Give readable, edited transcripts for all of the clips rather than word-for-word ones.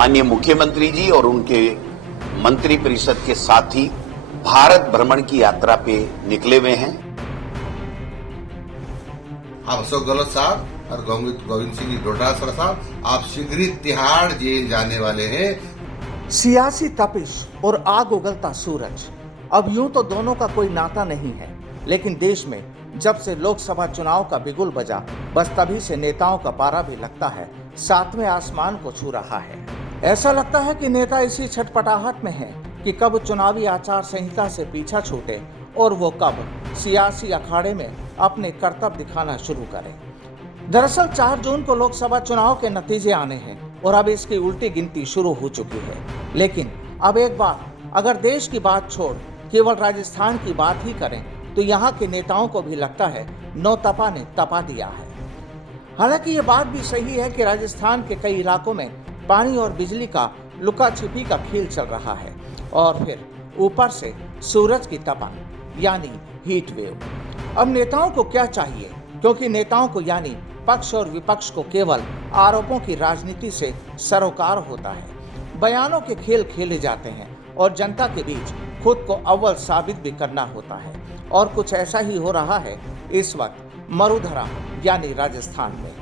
माननीय मुख्यमंत्री जी और उनके मंत्री परिषद के साथी भारत भ्रमण की यात्रा पे निकले हुए हैं। आप अशोक गहलोत साहब और गोविंद सिंह डोटासरा साहब, आप शीघ्र ही तिहाड़ जेल जाने वाले हैं। सियासी तपिश और आग उगलता सूरज। अब यूं तो दोनों का कोई नाता नहीं है, लेकिन देश में जब से लोकसभा चुनाव का बिगुल बजा, बस तभी से नेताओं का पारा भी लगता है सातवें आसमान को छू रहा है। ऐसा लगता है कि नेता इसी छटपटाहट में हैं कि कब चुनावी आचार संहिता से पीछा छूटे और वो कब सियासी अखाड़े में अपने कर्तव्य दिखाना शुरू करें। दरअसल 4 जून को लोकसभा चुनाव के नतीजे आने हैं और अब इसकी उल्टी गिनती शुरू हो चुकी है। लेकिन अब एक बार अगर देश की बात छोड़ केवल राजस्थान की बात ही करें तो यहाँ के नेताओं को भी लगता है नौतपा ने तपा दिया है। हालांकि ये बात भी सही है कि राजस्थान के कई इलाकों में पानी और बिजली का लुका छिपी का खेल चल रहा है और फिर ऊपर से सूरज की तपन यानी हीट वेव। अब नेताओं को क्या चाहिए, क्योंकि नेताओं को यानी पक्ष और विपक्ष को केवल आरोपों की राजनीति से सरोकार होता है। बयानों के खेल खेले जाते हैं और जनता के बीच खुद को अव्वल साबित भी करना होता है। और कुछ ऐसा ही हो रहा है इस वक्त मरुधरा यानी राजस्थान में।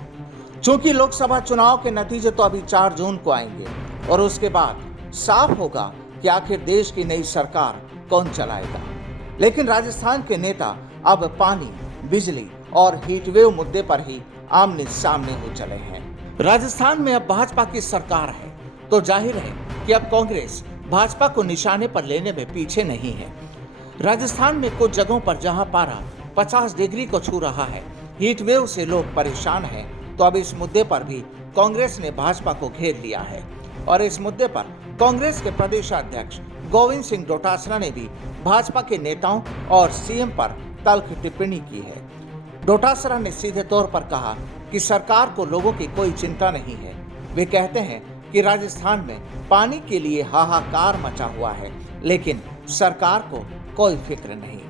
चूंकि लोकसभा चुनाव के नतीजे तो अभी 4 जून को आएंगे और उसके बाद साफ होगा कि आखिर देश की नई सरकार कौन चलाएगा। लेकिन राजस्थान के नेता अब पानी, बिजली और हीटवेव मुद्दे पर ही आमने सामने हो चले हैं। राजस्थान में अब भाजपा की सरकार है तो जाहिर है कि अब कांग्रेस भाजपा को निशाने पर लेने में पीछे नहीं है। राजस्थान में कुछ जगहों पर जहां पारा 50 डिग्री को छू रहा है, हीटवेव से लोग परेशान हैं, तो अब इस मुद्दे पर भी कांग्रेस ने भाजपा को घेर लिया है। और इस मुद्दे पर कांग्रेस के प्रदेशाध्यक्ष गोविंद सिंह डोटासरा ने भी भाजपा के नेताओं और सीएम पर तल्ख टिप्पणी की है। डोटासरा ने सीधे तौर पर कहा कि सरकार को लोगों की कोई चिंता नहीं है। वे कहते हैं कि राजस्थान में पानी के लिए हाहाकार मचा हुआ है, लेकिन सरकार को कोई फिक्र नहीं।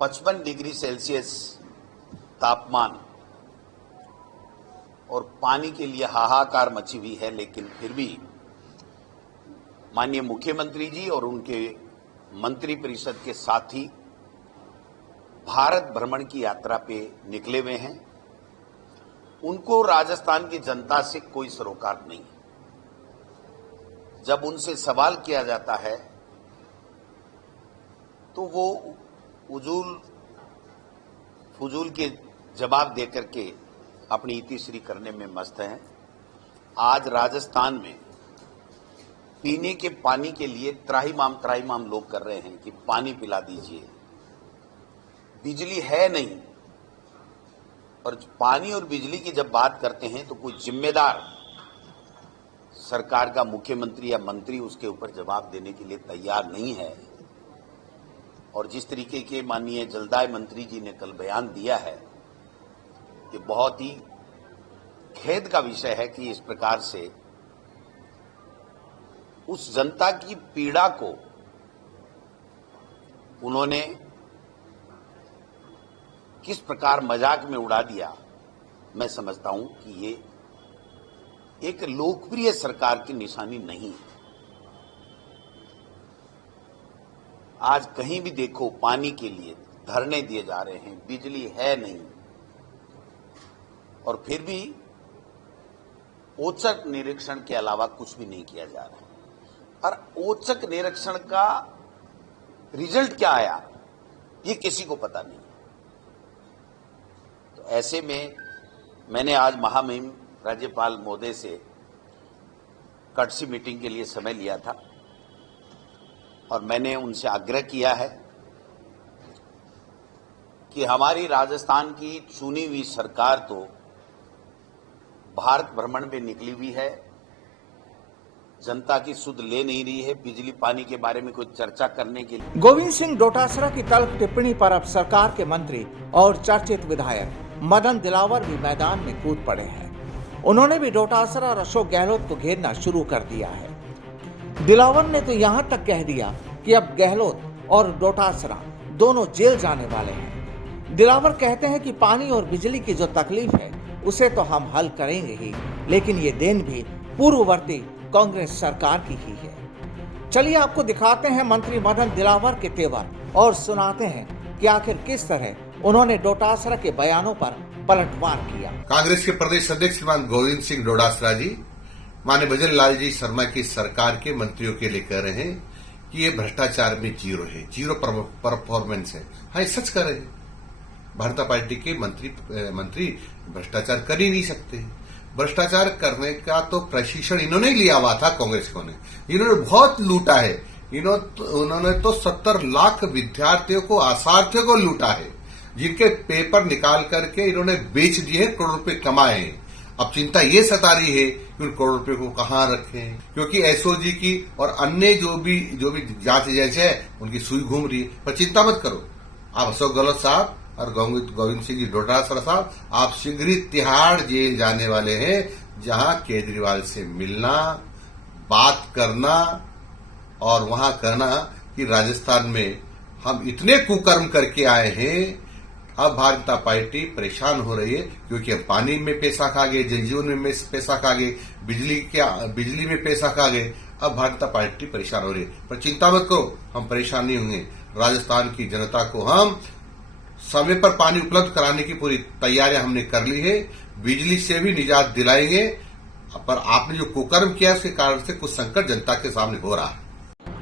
55 डिग्री सेल्सियस तापमान और पानी के लिए हाहाकार मची हुई है, लेकिन फिर भी माननीय मुख्यमंत्री जी और उनके मंत्री परिषद के साथी भारत भ्रमण की यात्रा पे निकले हुए हैं। उनको राजस्थान की जनता से कोई सरोकार नहीं। जब उनसे सवाल किया जाता है तो वो फजूल के जवाब देकर के अपनी इतिश्री करने में मस्त हैं। आज राजस्थान में पीने के पानी के लिए त्राहिमाम लोग कर रहे हैं कि पानी पिला दीजिए। बिजली है नहीं, और पानी और बिजली की जब बात करते हैं तो कोई जिम्मेदार सरकार का मुख्यमंत्री या मंत्री उसके ऊपर जवाब देने के लिए तैयार नहीं है। और जिस तरीके के माननीय जलदाय मंत्री जी ने कल बयान दिया है, ये बहुत ही खेद का विषय है कि इस प्रकार से उस जनता की पीड़ा को उन्होंने किस प्रकार मजाक में उड़ा दिया। मैं समझता हूं कि ये एक लोकप्रिय सरकार की निशानी नहीं है। आज कहीं भी देखो पानी के लिए धरने दिए जा रहे हैं, बिजली है नहीं, और फिर भी औचक निरीक्षण के अलावा कुछ भी नहीं किया जा रहा है। और औचक निरीक्षण का रिजल्ट क्या आया ये किसी को पता नहीं। तो ऐसे में मैंने आज महामहिम राज्यपाल महोदय से कर्टसी मीटिंग के लिए समय लिया था और मैंने उनसे आग्रह किया है कि हमारी राजस्थान की चुनी हुई सरकार तो भारत भ्रमण में निकली हुई है, जनता की सुध ले नहीं रही है, बिजली पानी के बारे में कोई चर्चा करने के लिए। गोविंद सिंह डोटासरा की तल्ख टिप्पणी पर अब सरकार के मंत्री और चर्चित विधायक मदन दिलावर भी मैदान में कूद पड़े हैं। उन्होंने भी डोटासरा और अशोक गहलोत को घेरना शुरू कर दिया है। दिलावर ने तो यहाँ तक कह दिया कि अब गहलोत और डोटासरा दोनों जेल जाने वाले हैं। दिलावर कहते हैं कि पानी और बिजली की जो तकलीफ है उसे तो हम हल करेंगे ही, लेकिन ये देन भी पूर्ववर्ती कांग्रेस सरकार की ही है। चलिए आपको दिखाते हैं मंत्री मदन दिलावर के तेवर और सुनाते हैं कि आखिर किस तरह उन्होंने डोटासरा के बयानों पर पलटवार किया। कांग्रेस के प्रदेश अध्यक्ष श्रीमान गोविंद सिंह डोटासरा जी माननीय भजन लाल जी शर्मा की सरकार के मंत्रियों के लिए कह रहे हैं कि ये भ्रष्टाचार में जीरो है, जीरो परफॉर्मेंस है। हाँ, सच कह रहे हैं। भारतीय पार्टी के मंत्री भ्रष्टाचार कर ही नहीं सकते। भ्रष्टाचार करने का तो प्रशिक्षण इन्होंने ही लिया हुआ था कांग्रेस को ने। इन्होंने बहुत लूटा है। उन्होंने तो 70 लाख विद्यार्थियों को, असार्थियों को लूटा है, जिनके पेपर निकाल करके इन्होंने बेच दिए, करोड़ रुपए कमाए हैं। अब चिंता ये सता रही है कि उन करोड़ रुपए को कहां रखें, क्योंकि एसओजी की और अन्य जो भी जांच एजेंसी है उनकी सुई घूम रही है। पर चिंता मत करो, आप अशोक गहलोत साहब और गोविंद सिंह जी डोटासरा साहब, आप शीघ्र ही तिहाड़ जेल जाने वाले हैं, जहां केजरीवाल से मिलना, बात करना और वहां कहना कि राजस्थान में हम इतने कुकर्म करके आए हैं। अब भारतीय पार्टी परेशान हो रही है, क्योंकि हम पानी में पैसा खा गए, जल जीवन में पैसा खा गए, बिजली में पैसा खा गए। अब भारतीय पार्टी परेशान हो रही है। पर चिंता मत करो, हम परेशान नहीं होंगे। राजस्थान की जनता को हम समय पर पानी उपलब्ध कराने की पूरी तैयारियां हमने कर ली है। बिजली से भी निजात दिलाएंगे। पर आपने जो कुकर्म किया उसके कारण से कुछ संकट जनता के सामने हो रहा है।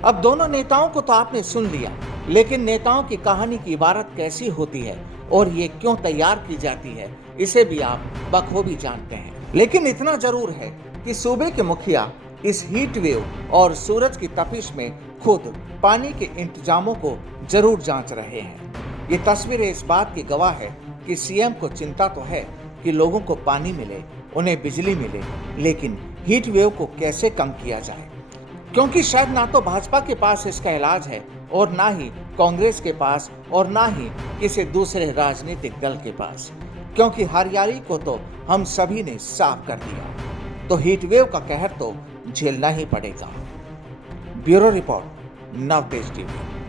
अब दोनों नेताओं को तो आपने सुन लिया, लेकिन नेताओं की कहानी की इबारत कैसी होती है और ये क्यों तैयार की जाती है, इसे भी आप बखूबी जानते हैं। लेकिन इतना जरूर है कि सूबे के मुखिया इस हीट वेव और सूरज की तपिश में खुद पानी के इंतजामों को जरूर जांच रहे हैं। ये तस्वीरें इस बात की गवाह है कि सीएम को चिंता तो है कि लोगों को पानी मिले, उन्हें बिजली मिले, लेकिन हीट वेव को कैसे कम किया जाए, क्योंकि शायद ना तो भाजपा के पास इसका इलाज है और ना ही कांग्रेस के पास और ना ही किसी दूसरे राजनीतिक दल के पास, क्योंकि हरियाली को तो हम सभी ने साफ कर दिया, तो हीट वेव का कहर तो झेलना ही पड़ेगा। Bureau report, Navtej TV.